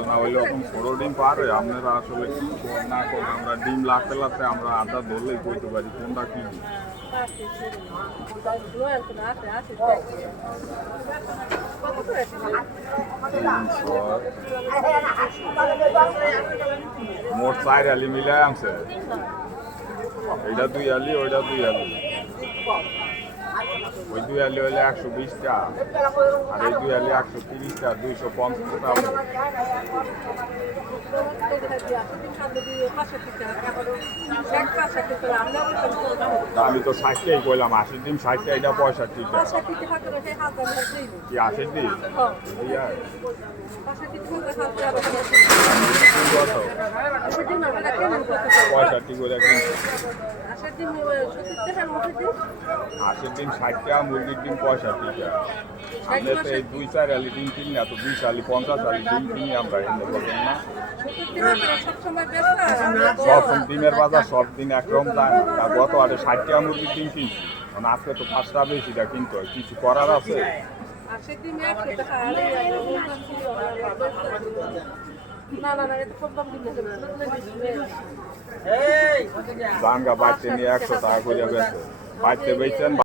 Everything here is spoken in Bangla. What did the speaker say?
বিকাল না হইলে এখন 16 ডিম পার হয়। আপনারা আসলে কি করেন না করেন, আমরা ডিম লাতে লাতে আমরা আধা ধরলেই কইতে পারি কোনটা কি ডিম। মোট 4 আলি মিলাই আনছে, এইটা 2 আলি ওইটা 2 আলি। ওই 2 আলি হলে 120 টাকা, আর এই 2 আলি 130 টাকা, 250 টাকা। আমি তো 60 টাকাই কইলাম, 80 ডিম 60 টাকা, এটা 65 টাকা। কি 80 ডিম? ইয়া 65 করে কিনছি। 80 ডিম 60 টাকা, মুরগির ডিম 65 টাকা। আমরা তো এই 2-4 আলি ডিম কিনি না, তো 20 আলি 50 আলি ডিম কিনি আমরা, এনে বলেন না। সব ডিমের বাজার সব দিন একরকম দাম। গত আরে 60 টাকা মুরগির ডিম কিনছি, মানে আজকে তো 5 টাকা বেশিটা কিনতে হয়, কিছু করার আছে? জাঙ্গা বাড়তে নিয়ে 100 টাকা করে বেচে, বাড়তে বেচেন।